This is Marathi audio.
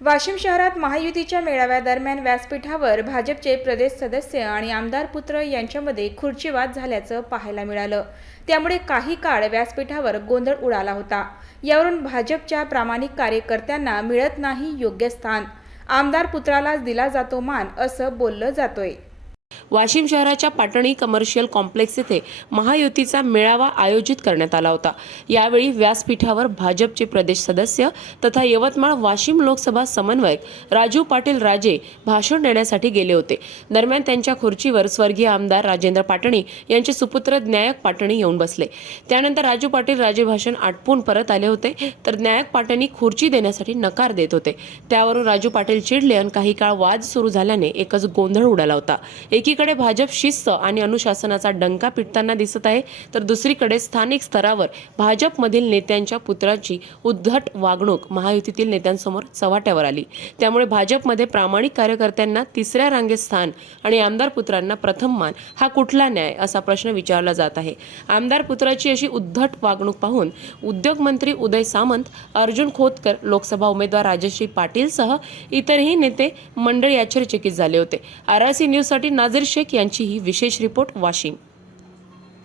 वाशिम शहरात महायुतीच्या मेळाव्यादरम्यान व्यासपीठावर भाजपचे प्रदेश सदस्य आणि आमदार पुत्र यांच्यामध्ये खुर्चीवाद झाल्याचं पाहायला मिळालं. त्यामुळे काही काळ व्यासपीठावर गोंधळ उडाला होता. यावरून भाजपच्या प्रामाणिक कार्यकर्त्यांना मिळत नाही योग्य स्थान. आमदार पुत्रालाच दिला जातो मान असं बोललं जातोय. वाशिम शहराच्या पाटणी कमर्शियल कॉम्प्लेक्स येथे महायुतीचा मेळावा आयोजित करण्यात आला होता. यावेळी व्यासपीठावर भाजपचे प्रदेश सदस्य तथा यवतमाळ वाशिम लोकसभा समन्वयक राजू पाटील राजे भाषण देण्यासाठी गेले होते. दरम्यान त्यांच्या खुर्चीवर स्वर्गीय आमदार राजेंद्र पाटणी यांचे सुपुत्र ज्ञायक पाटणी येऊन बसले. त्यानंतर राजू पाटील राजे भाषण आटपून परत आले होते. तर ज्ञायक पाटणी खुर्ची देण्यासाठी नकार देत होते. त्यावरून राजू पाटील चिडले आणि काही काळ वाद सुरू झाल्याने एकच गोंधळ उडाला होता. एकी एकीकडे भाजप शिस्त आणि अनुशासनाचा डंका पिटताना दिसत आहे तर दुसरीकडे स्थानिक स्तरावर भाजपमधील नेत्यांच्या पुत्राची उद्धट वागणूक महायुतीतील नेत्यांसमोर चव्हाट्यावर आली. त्यामुळे भाजपमध्ये प्रामाणिक कार्यकर्त्यांना तिसऱ्या रांगेत स्थान आणि आमदार पुत्रांना प्रथम मान हा कुठला न्याय असा प्रश्न विचारला जात आहे. आमदार पुत्राची अशी उद्धट वागणूक पाहून उद्योगमंत्री उदय सामंत अर्जुन खोतकर लोकसभा उमेदवार राजश्री पाटीलसह इतरही नेते मंडळी आश्चर्यचकित झाले होते. आर न्यूजसाठी नाझीर शेख यांची ही विशेष रिपोर्ट वाशिम.